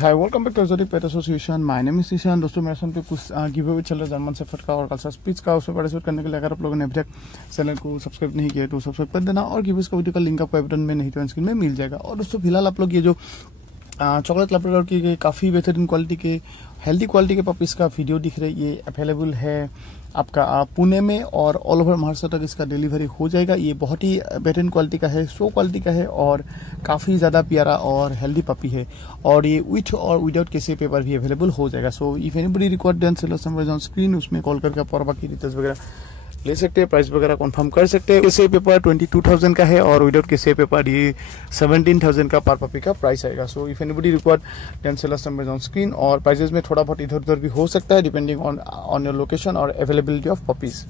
Hi welcome back to exotic pet association. My name is Ishan. दोस्तों मेरे सामने कुछ गिव अवे चल रहा है जर्मन शेफर्ड का और कल्चर स्पीच का। उसमें पार्टिसिपेट करने के लिए अगर आप लोगों ने अभी तक चैनल को सब्सक्राइब नहीं किया तो सब्सक्राइब कर देना और गिव अवे का वीडियो का लिंक आपको आई बटन में नहीं तो स्क्रीन में मिल जाएगा। और दोस्तों फिलहाल आप लोग ये जो चॉकलेट लैब्राडोर की काफ़ी बेहतरीन क्वालिटी के हेल्दी क्वालिटी के पपीज़ का वीडियो दिख रहा है, ये अवेलेबल है आपका पुणे में और ऑल ओवर महाराष्ट्र तक इसका डिलीवरी हो जाएगा। ये बहुत ही बेहतरीन क्वालिटी का है, शो क्वालिटी का है और काफ़ी ज़्यादा प्यारा और हेल्दी पपी है और ये विथ और विदाउट केसी पेपर भी अवेलेबल हो जाएगा। So if anybody required then cell us on screen, उसमें कॉल करके आप और बाकी डिटेल्स वगैरह ले सकते हैं, प्राइस वगैरह कंफर्म कर सकते हैं। केसी पेपर 22,000 का है और विदाउट केसी पेपर ये 17,000 का पर पपी का प्राइस आएगा। So if anybody required then cell us on screen. और प्राइसेस में थोड़ा बहुत इधर उधर भी हो सकता है डिपेंडिंग ऑन योर लोकेशन और अवेलेबिलिटी ऑफ पपीज।